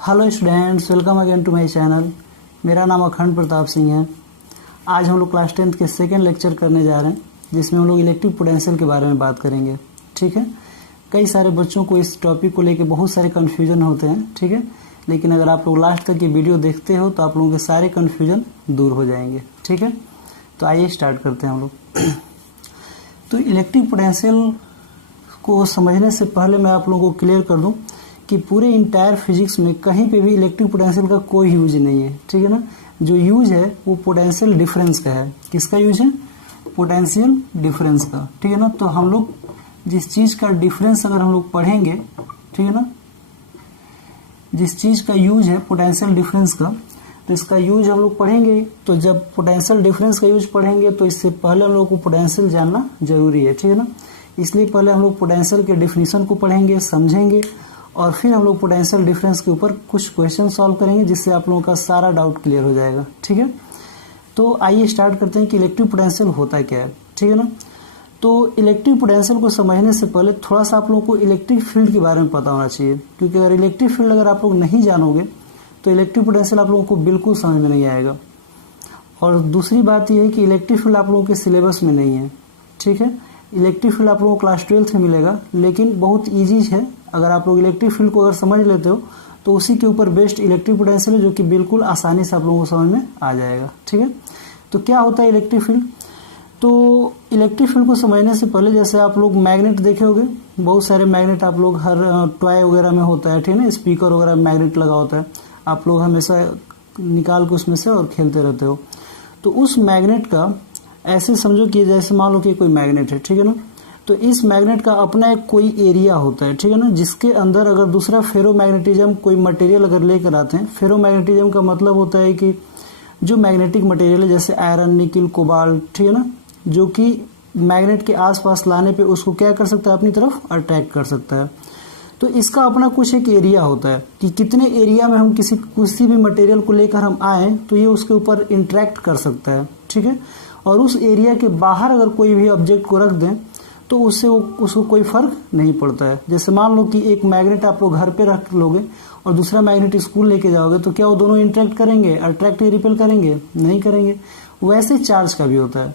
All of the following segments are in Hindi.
Hello students, welcome again to my channel. मेरा नाम अखंड प्रताप सिंह है। आज हम लोग क्लास 10th के सेकेंड लेक्चर करने जा रहे हैं, जिसमें हम लोग इलेक्ट्रिक पोटेंशियल के बारे में बात करेंगे। ठीक है, कई सारे बच्चों को इस टॉपिक को लेके बहुत सारे कन्फ्यूजन होते हैं। ठीक है, लेकिन अगर आप लोग लास्ट तक ये वीडियो देखते हो तो आप लोगों के सारे कन्फ्यूजन दूर हो जाएंगे। ठीक है, तो आइए स्टार्ट करते हैं हम लोग। तो इलेक्ट्रिक पोटेंशियल को समझने से पहले मैं आप लोगों को क्लियर कर दूं कि पूरे इंटायर फिजिक्स में कहीं पे भी इलेक्ट्रिक पोटेंशियल का कोई यूज नहीं है। ठीक है ना, जो यूज है वो पोटेंशियल डिफरेंस का है। किसका यूज है? पोटेंशियल डिफरेंस का। ठीक है ना, तो हम लोग जिस चीज का डिफरेंस अगर हम लोग पढ़ेंगे, ठीक है ना, जिस चीज का यूज है पोटेंशियल डिफरेंस का, तो इसका यूज हम लोग पढ़ेंगे। तो जब पोटेंशियल डिफरेंस का यूज पढ़ेंगे तो इससे पहले हम लोग को पोटेंशियल जानना जरूरी है। ठीक है ना, इसलिए पहले हम लोग पोटेंशियल के डिफिनीशन को पढ़ेंगे, समझेंगे, और फिर हम लोग पोटेंशियल डिफरेंस के ऊपर कुछ क्वेश्चन सॉल्व करेंगे, जिससे आप लोगों का सारा डाउट क्लियर हो जाएगा। ठीक है, तो आइए स्टार्ट करते हैं कि इलेक्ट्रिक पोटेंशियल होता क्या है। ठीक है ना, तो इलेक्ट्रिक पोटेंशियल को समझने से पहले थोड़ा सा आप लोगों को इलेक्ट्रिक फील्ड के बारे में पता होना चाहिए, क्योंकि अगर इलेक्ट्रिक फील्ड अगर आप लोग नहीं जानोगे तो इलेक्ट्रिक पोटेंशियल आप लोगों को बिल्कुल समझ में नहीं आएगा। और दूसरी बात यह है कि इलेक्ट्रिक फील्ड आप लोगों के सिलेबस में नहीं है। ठीक है, इलेक्ट्रिक फील्ड आप लोगों को क्लास 12th में मिलेगा, लेकिन बहुत ईजी है। अगर आप लोग इलेक्ट्रिक फील्ड को अगर समझ लेते हो तो उसी के ऊपर बेस्ड इलेक्ट्रिक पोटेंशियल है, जो कि बिल्कुल आसानी से आप लोगों को समझ में आ जाएगा। ठीक है, तो क्या होता है इलेक्ट्रिक फील्ड? तो इलेक्ट्रिक फील्ड को समझने से पहले, जैसे आप लोग मैग्नेट देखे होंगे, बहुत सारे मैग्नेट आप लोग हर टॉय वगैरह में होता है। ठीक है ना, स्पीकर वगैरह में मैग्नेट लगा होता है, आप लोग हमेशा निकाल के उसमें से और खेलते रहते हो। तो उस मैग्नेट का ऐसे समझो कि जैसे मान लो कि कोई मैग्नेट है। ठीक है ना, तो इस मैग्नेट का अपना एक कोई एरिया होता है। ठीक है ना, जिसके अंदर अगर दूसरा फेरोमैग्नेटिज्म कोई मटेरियल अगर लेकर आते हैं, फेरोमैग्नेटिज्म का मतलब होता है कि जो मैग्नेटिक मटेरियल है, जैसे आयरन, निकिल, कोबाल्ट, ठीक है ना, जो कि मैग्नेट के आसपास लाने पे उसको क्या कर सकता है, अपनी तरफ अट्रैक्ट कर सकता है। तो इसका अपना कुछ एक एरिया होता है कि कितने एरिया में हम किसी भी मटेरियल को लेकर हम आए तो ये उसके ऊपर इंटरेक्ट कर सकता है। ठीक है, और उस एरिया के बाहर अगर कोई भी ऑब्जेक्ट को रख दें तो उससे उसको कोई फर्क नहीं पड़ता है। जैसे मान लो कि एक मैग्नेट आप लोग घर पे रख लोगे और दूसरा मैग्नेट स्कूल लेके जाओगे, तो क्या वो दोनों इंटरेक्ट करेंगे, अट्रैक्ट या रिपेल करेंगे? नहीं करेंगे। वैसे चार्ज का भी होता है।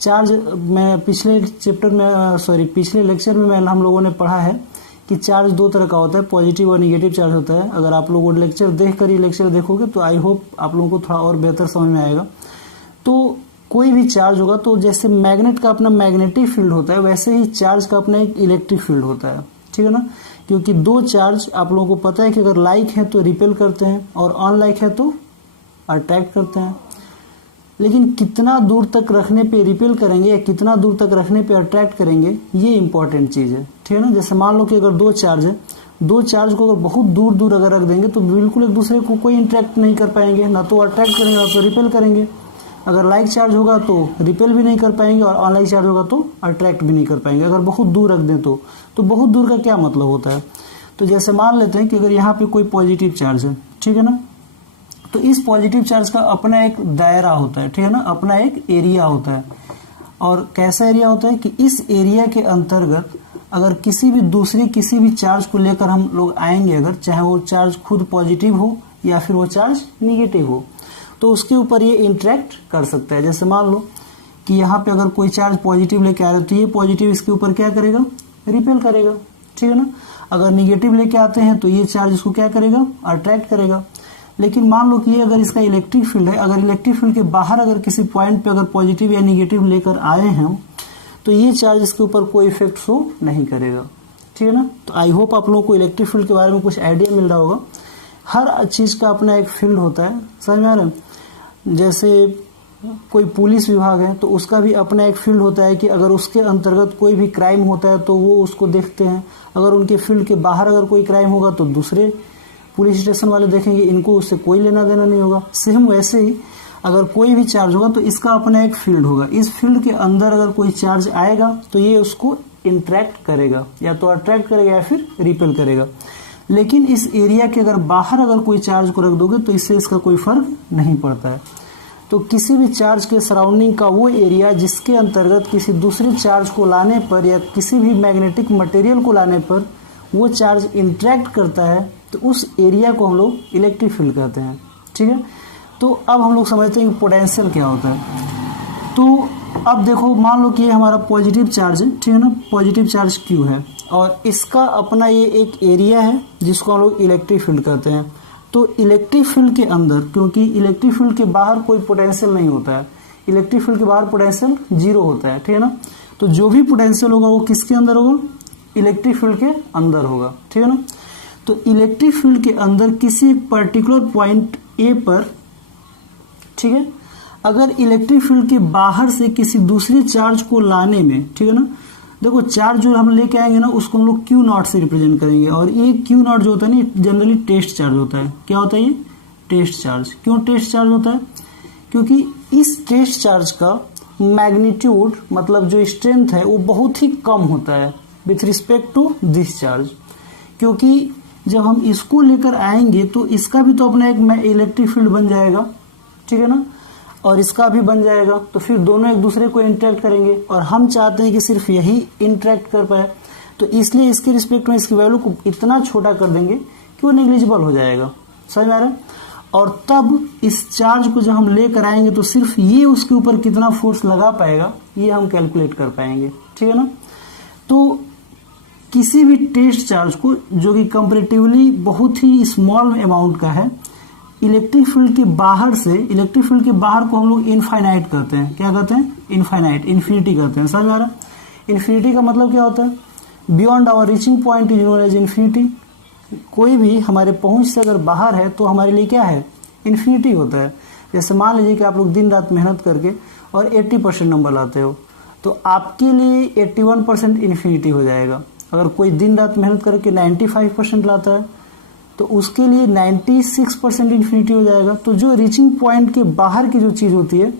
चार्ज मैं पिछले लेक्चर में हम लोगों ने पढ़ा है कि चार्ज दो तरह का होता है, पॉजिटिव और निगेटिव चार्ज होता है। अगर आप लोगों लेक्चर देख कर ही लेक्चर देखोगे तो आई होप आप लोगों को थोड़ा और बेहतर समझ में आएगा। तो कोई भी चार्ज होगा, तो जैसे मैग्नेट का अपना मैग्नेटिक फील्ड होता है, वैसे ही चार्ज का अपना एक इलेक्ट्रिक फील्ड होता है। ठीक है ना, क्योंकि दो चार्ज आप लोगों को पता है कि अगर लाइक है तो रिपेल करते हैं और अनलाइक है तो अट्रैक्ट करते हैं। लेकिन कितना दूर तक रखने पे रिपेल करेंगे या कितना दूर तक रखने पे अट्रैक्ट करेंगे, ये इंपॉर्टेंट चीज है। ठीक है ना, जैसे मान लो कि अगर दो चार्ज है, दो चार्ज को अगर बहुत दूर दूर अगर रख देंगे तो बिल्कुल एक दूसरे को कोई इंटरेक्ट नहीं कर पाएंगे, ना तो अट्रैक्ट करेंगे ना तो रिपेल करेंगे। अगर लाइक चार्ज होगा तो रिपेल भी नहीं कर पाएंगे और अनलाइक चार्ज होगा तो अट्रैक्ट भी नहीं कर पाएंगे, अगर बहुत दूर रख दें तो बहुत दूर का क्या मतलब होता है? तो जैसे मान लेते हैं कि अगर यहाँ पे कोई पॉजिटिव चार्ज है, ठीक है ना, तो इस पॉजिटिव चार्ज का अपना एक दायरा होता है। ठीक है ना, अपना एक एरिया होता है। और कैसा एरिया होता है कि इस एरिया के अंतर्गत अगर किसी भी चार्ज को लेकर हम लोग आएंगे, अगर चाहे वो चार्ज खुद पॉजिटिव हो या फिर वो चार्ज निगेटिव हो, तो उसके ऊपर ये इंटरेक्ट कर सकता है। जैसे मान लो कि यहाँ पे अगर कोई चार्ज पॉजिटिव लेके आ रहा है तो ये पॉजिटिव इसके ऊपर क्या करेगा, रिपेल करेगा। ठीक है ना, अगर निगेटिव लेके आते हैं तो ये चार्ज इसको क्या करेगा, अट्रैक्ट करेगा। लेकिन मान लो कि ये अगर इसका इलेक्ट्रिक फील्ड है, अगर इलेक्ट्रिक फील्ड के बाहर अगर किसी पॉइंट पे अगर पॉजिटिव या निगेटिव लेकर आए हैं तो ये चार्ज इसके ऊपर कोई इफेक्ट शो नहीं करेगा। ठीक है ना, तो आई होप आप लोगों को इलेक्ट्रिक फील्ड के बारे में कुछ आइडिया मिल रहा होगा। हर चीज का अपना एक फील्ड होता है, समझ में आ रहा है? जैसे कोई पुलिस विभाग है तो उसका भी अपना एक फील्ड होता है कि अगर उसके अंतर्गत कोई भी क्राइम होता है तो वो उसको देखते हैं। अगर उनके फील्ड के बाहर अगर कोई क्राइम होगा तो दूसरे पुलिस स्टेशन वाले देखेंगे, इनको उससे कोई लेना देना नहीं होगा। सेम वैसे ही अगर कोई भी चार्ज होगा तो इसका अपना एक फील्ड होगा। इस फील्ड के अंदर अगर कोई चार्ज आएगा तो ये उसको इंटरेक्ट करेगा, या तो अट्रैक्ट करेगा या फिर रिपेल करेगा। लेकिन इस एरिया के अगर बाहर अगर कोई चार्ज को रख दोगे तो इससे इसका कोई फर्क नहीं पड़ता है। तो किसी भी चार्ज के सराउंडिंग का वो एरिया जिसके अंतर्गत किसी दूसरे चार्ज को लाने पर या किसी भी मैग्नेटिक मटेरियल को लाने पर वो चार्ज इंटरेक्ट करता है, तो उस एरिया को हम लोग इलेक्ट्रिक फील्ड कहते हैं। ठीक है, तो अब हम लोग समझते हैं कि पोटेंशियल क्या होता है। तो अब देखो, मान लो कि ये हमारा पॉजिटिव चार्ज है, ठीक है ना, पॉजिटिव चार्ज Q है और इसका अपना ये एक एरिया है जिसको हम लोग इलेक्ट्रिक फील्ड कहते हैं। तो इलेक्ट्रिक फील्ड के अंदर, क्योंकि इलेक्ट्रिक फील्ड के बाहर कोई पोटेंशियल नहीं होता है, इलेक्ट्रिक फील्ड के बाहर पोटेंशियल 0 होता है, ठीक है ना, तो जो भी पोटेंशियल होगा वो किसके अंदर होगा, इलेक्ट्रिक फील्ड के अंदर होगा। ठीक है ना, तो इलेक्ट्रिक फील्ड के अंदर किसी एक पर्टिकुलर पॉइंट ए पर, ठीक है, अगर इलेक्ट्रिक फील्ड के बाहर से किसी दूसरे चार्ज को लाने में, ठीक है ना, देखो चार्ज जो हम लेके आएंगे ना उसको हम लोग Q0 से रिप्रेजेंट करेंगे और ये Q0 जो होता है ना जनरली टेस्ट चार्ज होता है। क्या होता है ये, टेस्ट चार्ज। क्यों टेस्ट चार्ज होता है, क्योंकि इस टेस्ट चार्ज का मैग्नीट्यूड मतलब जो स्ट्रेंथ है वो बहुत ही कम होता है with respect to this charge. क्योंकि जब हम इसको लेकर आएंगे तो इसका भी तो अपना एक इलेक्ट्रिक फील्ड बन जाएगा, ठीक है ना, और इसका भी बन जाएगा, तो फिर दोनों एक दूसरे को इंटरेक्ट करेंगे और हम चाहते हैं कि सिर्फ यही इंटरेक्ट कर पाए, तो इसलिए इसके रिस्पेक्ट में इसकी वैल्यू को इतना छोटा कर देंगे कि वो नेग्लिजिबल हो जाएगा। समझ में आ रहा है, और तब इस चार्ज को जब हम लेकर आएंगे तो सिर्फ ये उसके ऊपर कितना फोर्स लगा पाएगा ये हम कैलकुलेट कर पाएंगे। ठीक है ना, तो किसी भी टेस्ट चार्ज को जो कि कंपैरेटिवली बहुत ही स्मॉल अमाउंट का है, इलेक्ट्रिक फील्ड के बाहर से, इलेक्ट्रिक फील्ड के बाहर को हम लोग इनफाइनाइट कहते हैं। क्या कहते हैं, इनफाइनाइट, इन्फिनिटी कहते हैं। समझ में आ रहा है, इन्फिनिटी का मतलब क्या होता है, beyond our reaching point is known as infinity. कोई भी हमारे पहुंच से अगर बाहर है तो हमारे लिए क्या है, इन्फिनिटी होता है। जैसे मान लीजिए कि आप लोग दिन रात मेहनत करके और 80% नंबर लाते हो तो आपके लिए 81% इन्फिनिटी हो जाएगा। अगर कोई दिन रात मेहनत करके 95% लाता है तो उसके लिए 96% इन्फिनिटी हो जाएगा। तो जो रीचिंग पॉइंट के बाहर की जो चीज़ होती है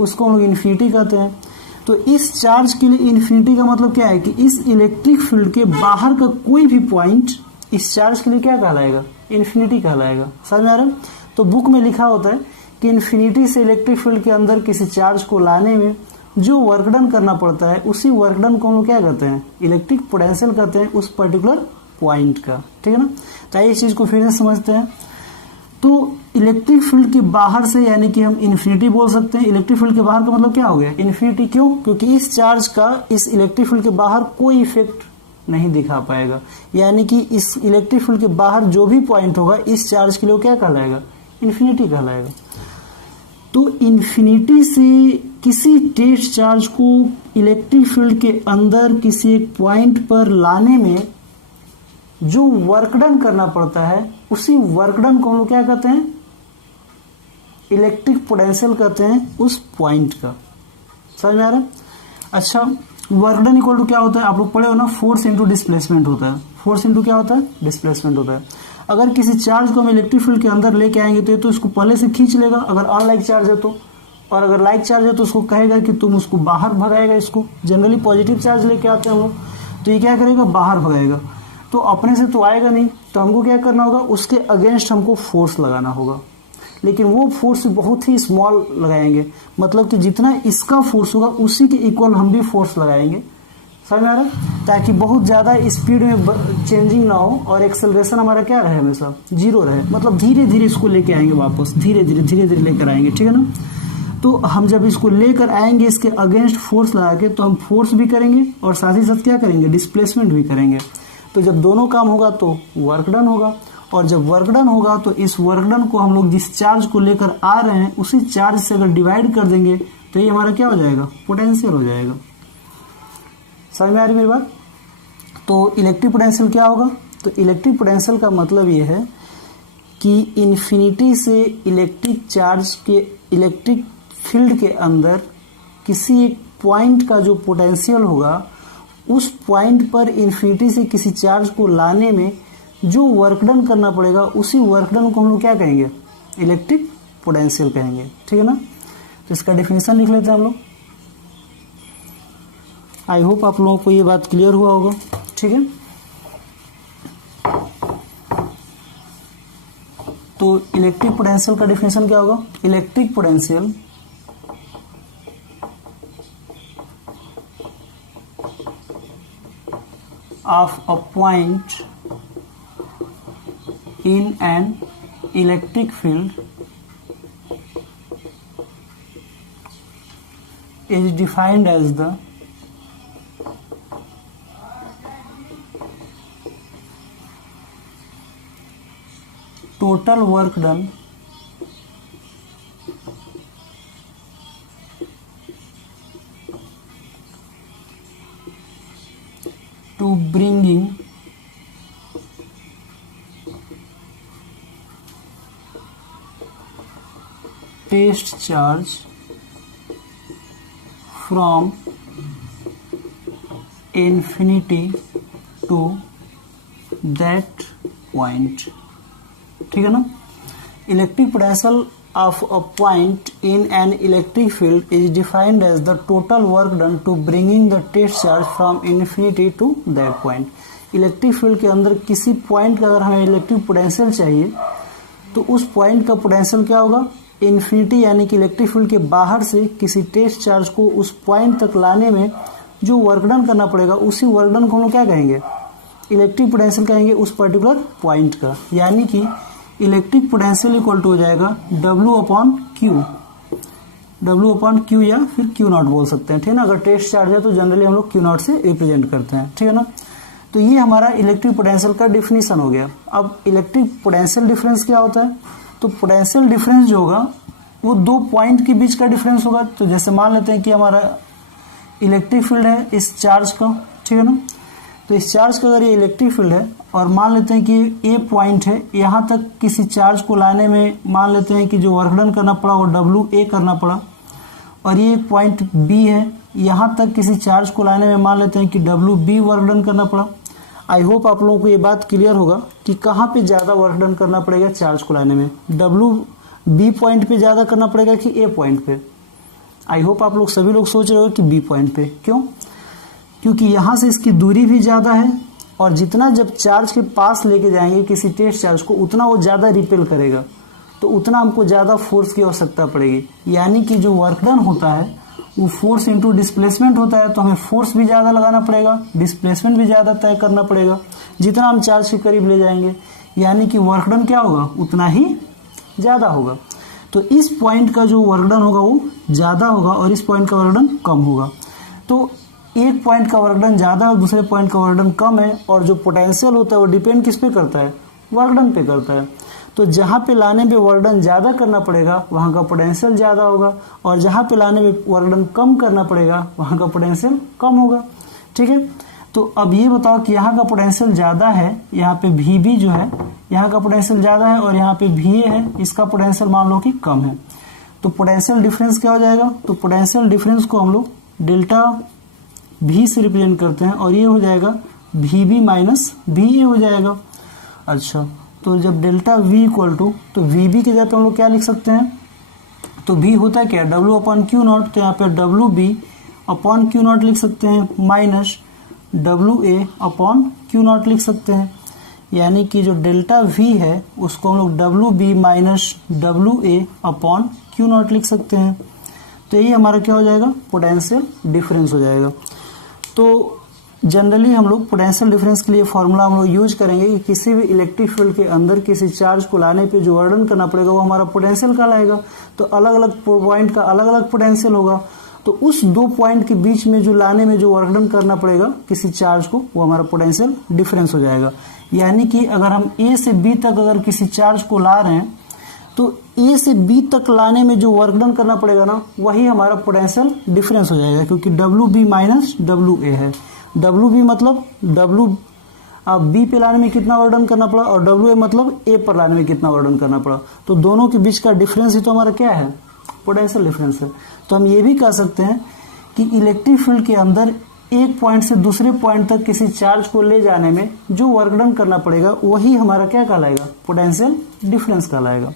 उसको हम लोग इन्फिनिटी कहते हैं। तो इस चार्ज के लिए इन्फिनिटी का मतलब क्या है कि इस इलेक्ट्रिक फील्ड के बाहर का कोई भी पॉइंट इस चार्ज के लिए क्या कहलाएगा, इन्फिनिटी कहलाएगा। समझ में आ रहा है, तो बुक में लिखा होता है कि इन्फिनिटी से इलेक्ट्रिक फील्ड के अंदर किसी चार्ज को लाने में जो वर्क डन करना पड़ता है उसी वर्क डन को हम लोग क्या कहते हैं, इलेक्ट्रिक पोटेंशियल कहते हैं उस पर्टिकुलर पॉइंट का। ठीक है ना, तो इस चीज को फिर से समझते हैं। तो इलेक्ट्रिक फील्ड के बाहर से यानी कि हम इन्फिनिटी बोल सकते हैं। इलेक्ट्रिक फील्ड के बाहर का मतलब क्या हो गया, इन्फिनिटी। क्यों, क्योंकि इस चार्ज का इस इलेक्ट्रिक फील्ड के बाहर कोई इफेक्ट नहीं दिखा पाएगा, यानी कि इस इलेक्ट्रिक फील्ड के बाहर जो भी पॉइंट होगा इस चार्ज के लिए क्या कहलाएगा, इन्फिनिटी कहलाएगा। तो इन्फिनिटी से किसी टेस्ट चार्ज को इलेक्ट्रिक फील्ड के अंदर किसी एक पॉइंट पर लाने में जो वर्क डन करना पड़ता है उसी वर्क डन को हम लोग क्या कहते हैं, इलेक्ट्रिक पोटेंशियल कहते हैं उस पॉइंट का। समझ में आ रहा है। अच्छा, वर्क डन इक्वल टू क्या होता है, आप लोग पढ़े हो ना, फोर्स इंटू डिस्प्लेसमेंट होता है। फोर्स इंटू क्या होता है, डिस्प्लेसमेंट होता है। अगर किसी चार्ज को हम इलेक्ट्रिक फील्ड के अंदर लेके आएंगे तो ये तो इसको पहले से खींच लेगा अगर अनलाइक चार्ज है तो, और अगर लाइक चार्ज है तो उसको कहेगा कि तुम उसको बाहर भगाएगा। इसको जनरली पॉजिटिव चार्ज लेके आते हैं हम लोग, तो ये क्या करेगा, बाहर भगाएगा। तो अपने से तो आएगा नहीं, तो हमको क्या करना होगा, उसके अगेंस्ट हमको फोर्स लगाना होगा। लेकिन वो फोर्स बहुत ही स्मॉल लगाएंगे, मतलब कि जितना इसका फोर्स होगा उसी के इक्वल हम भी फोर्स लगाएंगे। समझ में आ रहा है, ताकि बहुत ज़्यादा स्पीड में चेंजिंग ना हो और एक्सेलरेशन हमारा क्या रहे, हमेशा 0 रहे। मतलब धीरे धीरे इसको लेके आएंगे वापस, धीरे धीरे लेकर आएंगे। ठीक है ना, तो हम जब इसको लेकर आएंगे इसके अगेंस्ट फोर्स लगा के, तो हम फोर्स भी करेंगे और साथ ही साथ क्या करेंगे, डिस्प्लेसमेंट भी करेंगे। तो जब दोनों काम होगा तो वर्क डन होगा, और जब वर्क डन होगा तो इस वर्क डन को हम लोग जिस चार्ज को लेकर आ रहे हैं उसी चार्ज से अगर डिवाइड कर देंगे तो ये हमारा क्या हो जाएगा, पोटेंशियल हो जाएगा। समझ में आ रही मेरी बात। तो इलेक्ट्रिक पोटेंशियल क्या होगा, तो इलेक्ट्रिक पोटेंशियल का मतलब ये है कि इन्फिनिटी से इलेक्ट्रिक चार्ज के इलेक्ट्रिक फील्ड के अंदर किसी एक पॉइंट का जो पोटेंशियल होगा उस पॉइंट पर इन्फिनिटी से किसी चार्ज को लाने में जो वर्क डन करना पड़ेगा उसी वर्क डन को हम लोग क्या कहेंगे, इलेक्ट्रिक पोटेंशियल कहेंगे। ठीक है ना, तो इसका डेफिनेशन लिख लेते हैं हम लोग। आई होप आप लोगों को ये बात क्लियर हुआ होगा। ठीक है, तो इलेक्ट्रिक पोटेंशियल का डेफिनेशन क्या होगा, electric potential of a point in an electric field is defined as the total work done to bringing test charge from infinity to that point। ठीक है ना। Electric potential of a point in an electric field is defined as the total work done to bringing the test charge from infinity to that point. Electric field के अंदर किसी पॉइंट का अगर हमें इलेक्ट्रिक पोटेंशियल चाहिए तो उस पॉइंट का पोटेंशियल क्या होगा, इन्फिनिटी यानी कि इलेक्ट्रिक फील्ड के बाहर से किसी टेस्ट चार्ज को उस पॉइंट तक लाने में जो वर्क डन करना पड़ेगा उसी वर्क डन को हम लोग क्या कहेंगे, इलेक्ट्रिक पोटेंशियल कहेंगे उस पर्टिकुलर पॉइंट का। यानी कि इलेक्ट्रिक पोटेंशियल इक्वल टू हो जाएगा W अपॉन क्यू या फिर Q नॉट बोल सकते हैं। ठीक है ना। अगर टेस्ट चार्ज है तो जनरली हम लोग Q नॉट से रिप्रेजेंट करते हैं। ठीक है ना। तो ये हमारा इलेक्ट्रिक पोटेंशियल का डिफिनीशन हो गया। अब इलेक्ट्रिक पोटेंशियल डिफरेंस क्या होता है, तो पोटेंशियल डिफरेंस जो होगा वो दो पॉइंट के बीच का डिफरेंस होगा। तो जैसे मान लेते हैं कि हमारा इलेक्ट्रिक फील्ड है इस चार्ज का, ठीक है ना। तो इस चार्ज का अगर ये इलेक्ट्रिक फील्ड है और मान लेते हैं कि ए पॉइंट है, यहाँ तक किसी चार्ज को लाने में मान लेते हैं कि जो वर्क डन करना पड़ा वो WA करना पड़ा, और ये एक पॉइंट बी है, यहाँ तक किसी चार्ज को लाने में मान लेते हैं कि WB वर्क डन करना पड़ा। आई होप आप लोगों को ये बात क्लियर होगा कि कहाँ पे ज़्यादा वर्क डन करना पड़ेगा चार्ज को लाने में, WB पॉइंट पे ज़्यादा करना पड़ेगा कि ए पॉइंट पे। आई होप आप लोग सभी लोग सोच रहे हो कि बी पॉइंट पे। क्यों? क्योंकि यहाँ से इसकी दूरी भी ज़्यादा है और जितना जब चार्ज के पास लेके जाएंगे किसी टेस्ट चार्ज को उतना वो ज़्यादा रिपेल करेगा, तो उतना हमको ज़्यादा फोर्स की आवश्यकता पड़ेगी। यानी कि जो वर्क डन होता है वो फोर्स इंटू डिस्प्लेसमेंट होता है, तो हमें फोर्स भी ज़्यादा लगाना पड़ेगा, डिस्प्लेसमेंट भी ज़्यादा तय करना पड़ेगा जितना हम चार्ज के करीब ले जाएंगे। यानी कि वर्क डन क्या होगा, उतना ही ज़्यादा होगा। तो इस पॉइंट का जो वर्क डन होगा वो ज़्यादा होगा और इस पॉइंट का वर्क डन कम होगा। तो एक पॉइंट का वर्क डन ज़्यादा और दूसरे पॉइंट का वर्क डन कम है, और जो पोटेंशियल होता है वो डिपेंड किस पे करता है, वर्क डन पे करता है। तो जहाँ पे लाने पे वर्क डन ज़्यादा करना पड़ेगा वहाँ का पोटेंशियल ज़्यादा होगा, और जहाँ पे लाने में वर्क डन कम करना पड़ेगा वहाँ का पोटेंशियल कम होगा। ठीक है। तो अब ये बताओ कि यहाँ का पोटेंशियल ज़्यादा है, यहाँ पे VB जो है यहाँ का पोटेंशियल ज़्यादा है, और यहाँ पे VA है, इसका पोटेंशियल मान लो कि कम है। तो पोटेंशियल डिफरेंस क्या हो जाएगा, तो पोटेंशियल डिफरेंस को हम लोग डेल्टा V से रिप्रेजेंट करते हैं, और ये हो जाएगा VB माइनस VA हो जाएगा। अच्छा, तो जब डेल्टा V इक्वल टू, तो VB के जगह हम लोग क्या लिख सकते हैं, तो V होता है क्या, W अपॉन क्यू नॉट, तो यहाँ पे WB अपॉन क्यू नॉट लिख सकते हैं, minus WA upon Q not लिख सकते हैं। यानी कि जो डेल्टा V है उसको हम लोग WB minus WA upon Q not लिख सकते हैं। तो ये हमारा क्या हो जाएगा, पोटेंशियल डिफरेंस हो जाएगा। तो जनरली हम लोग पोटेंशियल डिफरेंस के लिए फॉर्मूला हम लोग यूज करेंगे कि किसी भी इलेक्ट्रिक फील्ड के अंदर किसी चार्ज को लाने पे जो वर्क डन करना पड़ेगा वो हमारा पोटेंशियल कहलाएगा। तो अलग अलग पॉइंट का अलग अलग पोटेंशियल होगा, तो उस दो पॉइंट के बीच में जो लाने में जो वर्क डन करना पड़ेगा किसी चार्ज को वो हमारा पोटेंशियल डिफरेंस हो जाएगा। यानी कि अगर हम A से B तक अगर किसी चार्ज को ला रहे हैं तो A से B तक लाने में जो वर्क डन करना पड़ेगा ना वही हमारा पोटेंशियल डिफरेंस हो जाएगा, क्योंकि WB माइनस WA है। WB मतलब B पे लाने में कितना वर्क डन करना पड़ा, और WA मतलब A पर लाने में कितना वर्क डन करना पड़ा। तो दोनों के बीच का डिफरेंस ही तो हमारा क्या है, पोटेंशियल डिफरेंस है। तो हम ये भी कह सकते हैं कि इलेक्ट्रिक फील्ड के अंदर एक पॉइंट से दूसरे पॉइंट तक किसी चार्ज को ले जाने में जो वर्क डन करना पड़ेगा वही हमारा क्या कहलाएगा, पोटेंशियल डिफरेंस कहलाएगा।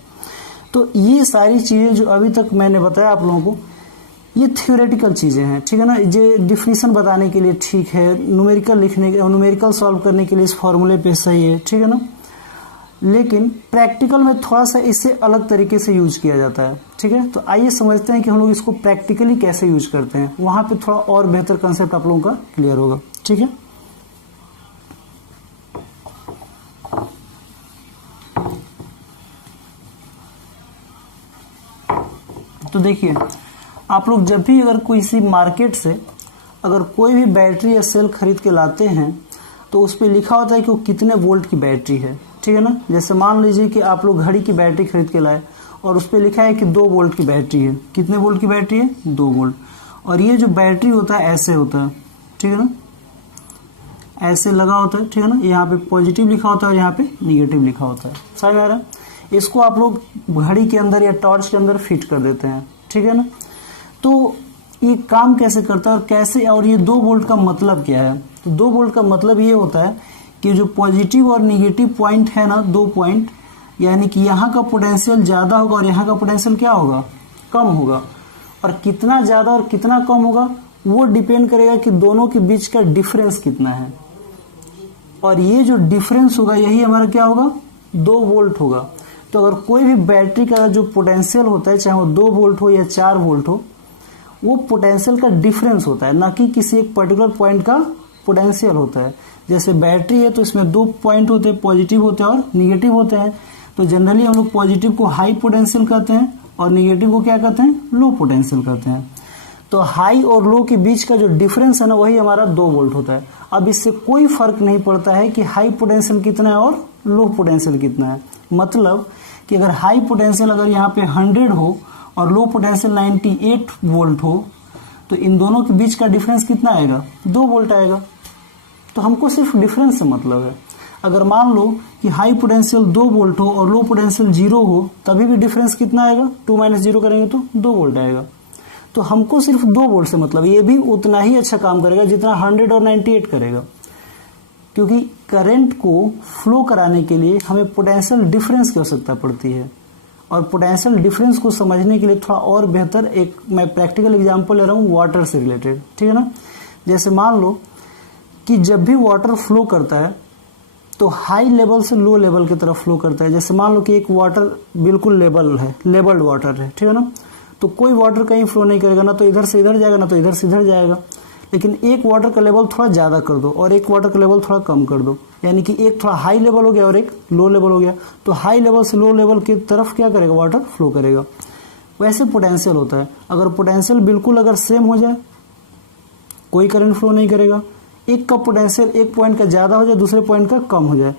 तो ये सारी चीज़ें जो अभी तक मैंने बताया आप लोगों को ये थ्योरेटिकल चीज़ें हैं, ठीक है ना। ये डिफिनीशन बताने के लिए ठीक है, न्यूमेरिकल सॉल्व करने के लिए इस फॉर्मूले पे सही है, ठीक है ना। लेकिन प्रैक्टिकल में थोड़ा सा इससे अलग तरीके से यूज किया जाता है, ठीक है। तो आइए समझते हैं कि हम लोग इसको प्रैक्टिकली कैसे यूज करते हैं, वहाँ पे थोड़ा और बेहतर कंसेप्ट आप लोगों का क्लियर होगा, ठीक है। तो देखिए आप लोग जब भी अगर कोई सी मार्केट से अगर कोई भी बैटरी या सेल खरीद के लाते हैं तो उस पर लिखा होता है कि वो कितने वोल्ट की बैटरी है, ठीक है ना। जैसे मान लीजिए कि आप लोग घड़ी की बैटरी खरीद के लाए और उस पर लिखा है कि 2 वोल्ट की बैटरी है। कितने वोल्ट की बैटरी है? 2 वोल्ट। और ये जो बैटरी होता है ऐसे होता है, ठीक है ना, ऐसे लगा होता है, ठीक है ना। यहाँ पे पॉजिटिव लिखा होता है और यहाँ पे निगेटिव लिखा होता है, समझ में आ रहा है। इसको आप लोग घड़ी के अंदर या टॉर्च के अंदर फिट कर देते हैं, ठीक है ना। तो ये काम कैसे करता है और कैसे, और ये 2 वोल्ट का मतलब क्या है? तो 2 वोल्ट का मतलब ये होता है कि जो पॉजिटिव और निगेटिव पॉइंट है ना, 2 पॉइंट, यानी कि यहाँ का पोटेंशियल ज़्यादा होगा और यहाँ का पोटेंशियल क्या होगा? कम होगा। और कितना ज़्यादा और कितना कम होगा वो डिपेंड करेगा कि दोनों के बीच का डिफरेंस कितना है। और ये जो डिफरेंस होगा यही हमारा क्या होगा? 2 वोल्ट होगा। तो अगर कोई भी बैटरी का जो पोटेंशियल होता है, चाहे वो 2 वोल्ट हो या 4 वोल्ट हो, वो पोटेंशियल का डिफरेंस होता है, ना कि किसी एक पर्टिकुलर पॉइंट का पोटेंशियल होता है। जैसे बैटरी है तो इसमें 2 पॉइंट होते हैं, पॉजिटिव होते हैं और निगेटिव होते हैं। तो जनरली हम लोग पॉजिटिव को हाई पोटेंशियल कहते हैं और निगेटिव को क्या कहते हैं? लो पोटेंशियल कहते हैं। तो हाई और लो के बीच का जो डिफरेंस है ना, वही हमारा 2 वोल्ट होता है। अब इससे कोई फर्क नहीं पड़ता है कि हाई पोटेंशियल कितना है और लो पोटेंशियल कितना है। मतलब कि अगर हाई पोटेंशियल अगर यहाँ पे 100 हो और लो पोटेंशियल 98 वोल्ट हो, तो इन दोनों के बीच का डिफरेंस कितना आएगा? 2 वोल्ट आएगा। तो हमको सिर्फ डिफरेंस से मतलब है। अगर मान लो कि हाई पोटेंशियल 2 वोल्ट हो और लो पोटेंशियल 0 हो, तभी भी डिफरेंस कितना आएगा? 2 - 0 करेंगे तो 2 वोल्ट आएगा। तो हमको सिर्फ 2 वोल्ट से मतलब, ये भी उतना ही अच्छा काम करेगा जितना 100 और 98 करेगा, क्योंकि करंट को फ्लो कराने के लिए हमें पोटेंशियल डिफरेंस की आवश्यकता पड़ती है। और पोटेंशियल डिफरेंस को समझने के लिए थोड़ा और बेहतर एक मैं प्रैक्टिकल एग्जांपल ले रहा हूँ वाटर से रिलेटेड, ठीक है ना। जैसे मान लो कि जब भी वाटर फ्लो करता है तो हाई लेवल से लो लेवल की तरफ फ्लो करता है। जैसे मान लो कि एक वाटर बिल्कुल लेवल है, लेवल्ड वाटर है, ठीक है ना। तो कोई वाटर कहीं फ्लो नहीं करेगा, ना तो इधर से इधर जाएगा ना तो इधर से इधर जाएगा। लेकिन एक वाटर का लेवल थोड़ा ज़्यादा कर दो और एक वाटर का लेवल थोड़ा कम कर दो, यानी कि एक थोड़ा हाई लेवल हो गया और एक लो लेवल हो गया, तो हाई लेवल से लो लेवल की तरफ क्या करेगा? वाटर फ्लो करेगा। वैसे पोटेंशियल होता है। अगर पोटेंशियल बिल्कुल अगर सेम हो जाए, कोई करंट फ्लो नहीं करेगा। एक का पोटेंशियल एक पॉइंट का ज़्यादा हो जाए, दूसरे पॉइंट का कम हो जाए,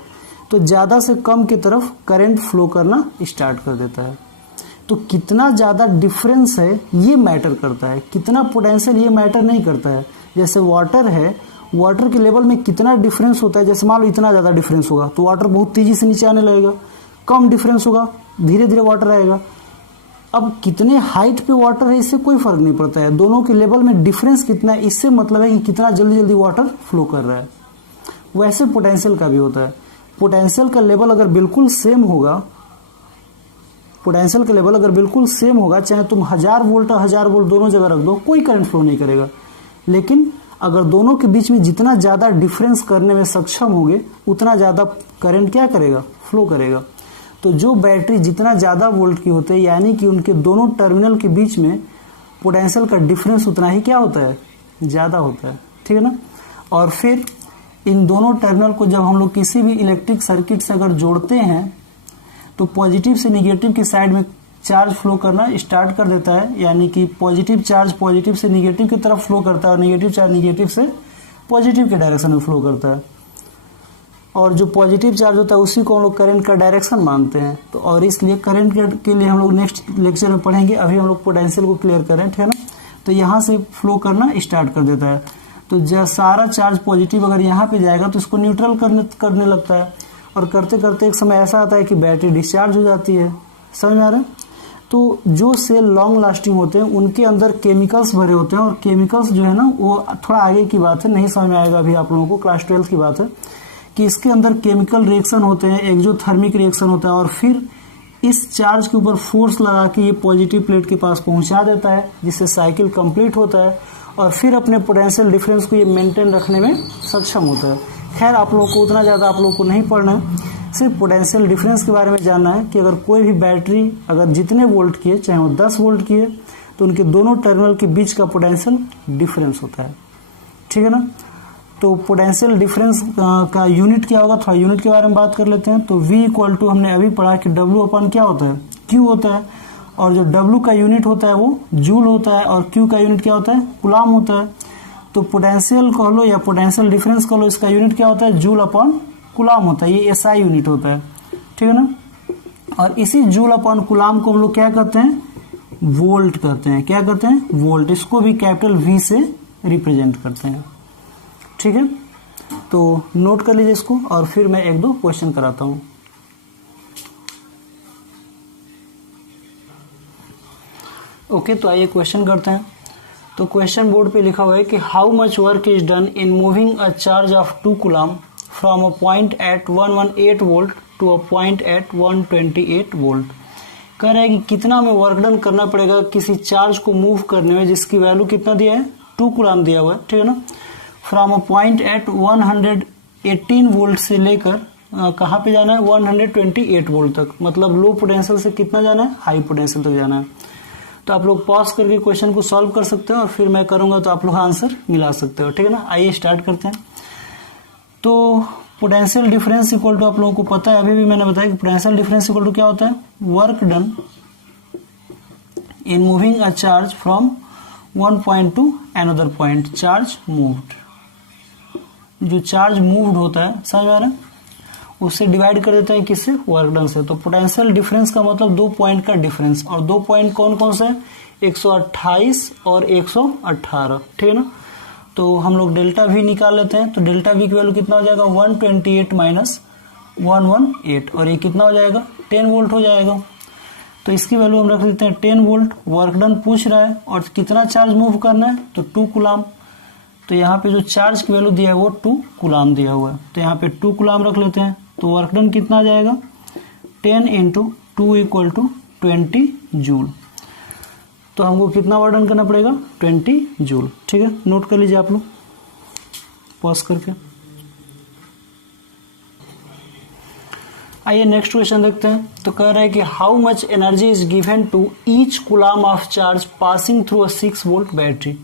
तो ज़्यादा से कम की तरफ करंट फ्लो करना स्टार्ट कर देता है। तो कितना ज़्यादा डिफरेंस है ये मैटर करता है, कितना पोटेंशियल ये मैटर नहीं करता है। जैसे वाटर है, वाटर के लेवल में कितना डिफरेंस होता है। जैसे मान लो इतना ज़्यादा डिफरेंस होगा तो वाटर बहुत तेज़ी से नीचे आने लगेगा, कम डिफरेंस होगा धीरे धीरे वाटर आएगा। अब कितने हाइट पे वाटर है इससे कोई फर्क नहीं पड़ता है, दोनों के लेवल में डिफरेंस कितना है इससे मतलब है कि कितना जल्दी जल्दी वाटर फ्लो कर रहा है। वैसे पोटेंशियल का भी होता है। पोटेंशियल का लेवल अगर बिल्कुल सेम होगा, पोटेंशियल का लेवल अगर बिल्कुल सेम होगा, चाहे तुम 1000 वोल्ट और 1000 वोल्ट दोनों जगह रख दो, कोई करंट फ्लो नहीं करेगा। लेकिन अगर दोनों के बीच में जितना ज़्यादा डिफरेंस करने में सक्षम होंगे, उतना ज़्यादा करंट क्या करेगा? फ्लो करेगा। तो जो बैटरी जितना ज़्यादा वोल्ट की होते हैं, यानी कि उनके दोनों टर्मिनल के बीच में पोटेंशियल का डिफरेंस उतना ही क्या होता है? ज़्यादा होता है, ठीक है ना। और फिर इन दोनों टर्मिनल को जब हम लोग किसी भी इलेक्ट्रिक सर्किट से अगर जोड़ते हैं तो पॉजिटिव से निगेटिव की साइड में चार्ज फ्लो करना स्टार्ट कर देता है, यानी कि पॉजिटिव चार्ज पॉजिटिव से निगेटिव की तरफ फ्लो करता है और निगेटिव चार्ज निगेटिव से पॉजिटिव के डायरेक्शन में फ्लो करता है। और जो पॉजिटिव चार्ज होता है उसी को हम लोग करंट का डायरेक्शन मानते हैं। तो और इसलिए करंट के लिए हम लोग नेक्स्ट लेक्चर में पढ़ेंगे। अभी हम लोग पोटेंशियल को क्लियर करें, ठीक है ना। तो यहाँ से फ्लो करना स्टार्ट कर देता है। तो जब सारा चार्ज पॉजिटिव अगर यहाँ पे जाएगा तो इसको न्यूट्रल करने लगता है, और करते करते एक समय ऐसा आता है कि बैटरी डिस्चार्ज हो जाती है। समझ में आ रहा है। तो जो सेल लॉन्ग लास्टिंग होते हैं उनके अंदर केमिकल्स भरे होते हैं, और केमिकल्स जो है ना वो थोड़ा आगे की बात है, नहीं समझ में आएगा अभी आप लोगों को, क्लास 12 की बात है, कि इसके अंदर केमिकल रिएक्शन होते हैं, एक्सोथर्मिक रिएक्शन होता है, और फिर इस चार्ज के ऊपर फोर्स लगा के ये पॉजिटिव प्लेट के पास पहुंचा देता है, जिससे साइकिल कंप्लीट होता है, और फिर अपने पोटेंशियल डिफरेंस को ये मेंटेन रखने में सक्षम होता है। खैर आप लोगों को उतना ज़्यादा आप लोगों को नहीं पढ़ना है, सिर्फ पोटेंशियल डिफरेंस के बारे में जानना है कि अगर कोई भी बैटरी अगर जितने वोल्ट की है, चाहे वो 10 वोल्ट की है, तो उनके दोनों टर्मिनल के बीच का पोटेंशियल डिफरेंस होता है, ठीक है ना। तो पोटेंशियल डिफरेंस का यूनिट क्या होगा, थोड़ा यूनिट के बारे में बात कर लेते हैं। तो V = हमने अभी पढ़ा कि W अपन क्या होता है? Q होता है। और जो W का यूनिट होता है वो जूल होता है, और Q का यूनिट क्या होता है, कूलाम होता है। तो पोटेंशियल कह लो या पोटेंशियल डिफरेंस कह लो, इसका यूनिट क्या होता है, जूल अपॉन कूलाम होता है, ये SI यूनिट होता है, ठीक है ना। और इसी जूल अपॉन कूलाम को हम लोग क्या करते हैं, वोल्ट करते हैं। क्या करते हैं, वोल्ट। इसको भी कैपिटल V से रिप्रेजेंट करते हैं, ठीक है। तो नोट कर लीजिए इसको, और फिर मैं एक दो क्वेश्चन कराता हूं। ओके, तो आइए क्वेश्चन करते हैं। तो क्वेश्चन बोर्ड पे लिखा हुआ है कि how much work is done in moving a charge of 2 coulomb from a point at 118 volt to a point at 128 volt. कह रहा है कि कितना में वर्क डन करना पड़ेगा किसी चार्ज को मूव करने में जिसकी वैल्यू कितना दिया है, 2 कूलम दिया हुआ है, ठीक है ना। From a point at 118 volt से लेकर कहाँ पे जाना है, 128 वोल्ट तक, मतलब लो पोटेंशियल से कितना जाना है, हाई पोटेंशियल तक जाना है। तो आप लोग पॉज करके क्वेश्चन को सॉल्व कर सकते हो, और फिर मैं करूंगा तो आप लोग आंसर मिला सकते हो, ठीक है ना। आइए स्टार्ट करते हैं। तो पोटेंशियल डिफरेंस इक्वल टू, आप लोगों को पता है, अभी भी मैंने बताया कि पोटेंशियल डिफरेंस इक्वल टू क्या होता है, work done in moving a charge from one point two another point, charge moved. जो चार्ज मूव्ड होता है, समझ में आ रहा है, उससे डिवाइड कर देते हैं किससे, वर्क डन से। तो पोटेंशियल डिफरेंस का मतलब 2 पॉइंट का डिफरेंस, और 2 पॉइंट कौन कौन से हैं, 128 और 118, ठीक है ना। तो हम लोग डेल्टा V निकाल लेते हैं। तो डेल्टा V की वैल्यू कितना हो जाएगा, 128 माइनस 118, और ये कितना हो जाएगा, 10 वोल्ट हो जाएगा। तो इसकी वैल्यू हम रख देते हैं 10 वोल्ट। वर्क डन पूछ रहा है, और कितना चार्ज मूव करना है, तो 2 कूलम। तो यहाँ पे जो चार्ज की वैल्यू दिया है वो 2 कूलम दिया हुआ है, तो यहाँ पे 2 कूलम रख लेते हैं। तो वर्क डन कितना आ जाएगा, 10 × 2 = 20 जूल। तो हमको कितना वर्क डन करना पड़ेगा, 20 जूल, ठीक है। नोट कर लीजिए आप लोग पॉज करके। आइए नेक्स्ट क्वेश्चन देखते हैं। तो कह रहा है कि how much energy is given to each coulomb of charge passing through a 6 volt battery.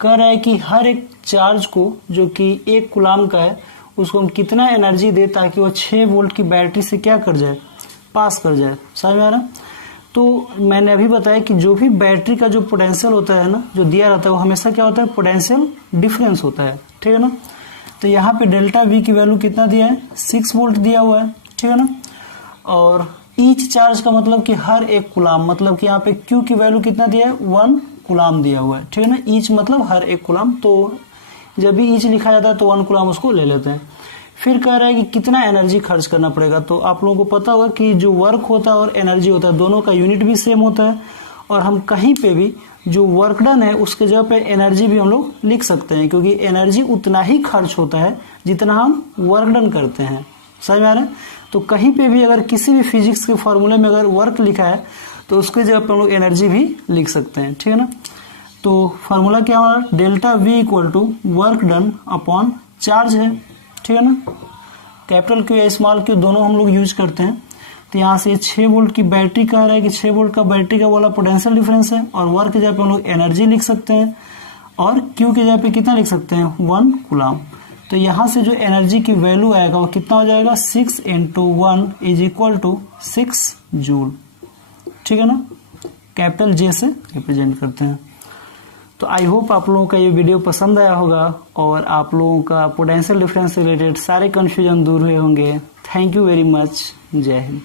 कह रहा है कि हर एक चार्ज को जो कि 1 कूलम का है उसको हम कितना एनर्जी दे ताकि वो 6 वोल्ट की बैटरी से क्या कर जाए, पास कर जाए, समझ में आ रहा। तो मैंने अभी बताया कि जो भी बैटरी का जो पोटेंशियल होता है ना, जो दिया रहता है, वो हमेशा क्या होता है, पोटेंशियल डिफरेंस होता है, ठीक है ना। तो यहाँ पे डेल्टा V की वैल्यू कितना दिया है, 6 वोल्ट दिया हुआ है, ठीक है ना। और ईच चार्ज का मतलब कि हर एक कूलम, मतलब कि यहाँ पे Q की वैल्यू कितना दिया है, 1 कूलम दिया हुआ है, ठीक है ना। ईच मतलब हर एक कूलम, तो जब भी ईच लिखा जाता है तो 1 कूलम उसको ले लेते हैं। फिर कह रहा है कि कितना एनर्जी खर्च करना पड़ेगा। तो आप लोगों को पता होगा कि जो वर्क होता है और एनर्जी होता है, दोनों का यूनिट भी सेम होता है, और हम कहीं पे भी जो वर्क डन है उसके जगह पे एनर्जी भी हम लोग लिख सकते हैं, क्योंकि एनर्जी उतना ही खर्च होता है जितना हम वर्क डन करते हैं, समझ में आ रहा है। तो कहीं पे भी अगर किसी भी फिजिक्स के फॉर्मूले में अगर वर्क लिखा है तो उसके जगह पे हम लोग एनर्जी भी लिख सकते हैं, ठीक है ना। तो फार्मूला क्या हमारा, delta V = work done upon charge है, ठीक है ना। कैपिटल Q या स्मॉल Q दोनों हम लोग यूज करते हैं। तो यहाँ से 6 वोल्ट की बैटरी कह रहा है कि 6 वोल्ट का बैटरी का वाला पोटेंशियल डिफरेंस है, और वर्क के जगह पे हम लोग एनर्जी लिख सकते हैं, और Q के जगह पे कितना लिख सकते हैं, 1 कूलम। तो यहाँ से जो एनर्जी की वैल्यू आएगा वो कितना हो जाएगा, 6 × 1 = 6 जूल, ठीक है ना। कैपिटल J से रिप्रेजेंट करते हैं। तो आई होप आप लोगों का ये वीडियो पसंद आया होगा, और आप लोगों का पोटेंशियल डिफरेंस से रिलेटेड सारे कन्फ्यूजन दूर हुए होंगे। Thank you very much. जय हिंद।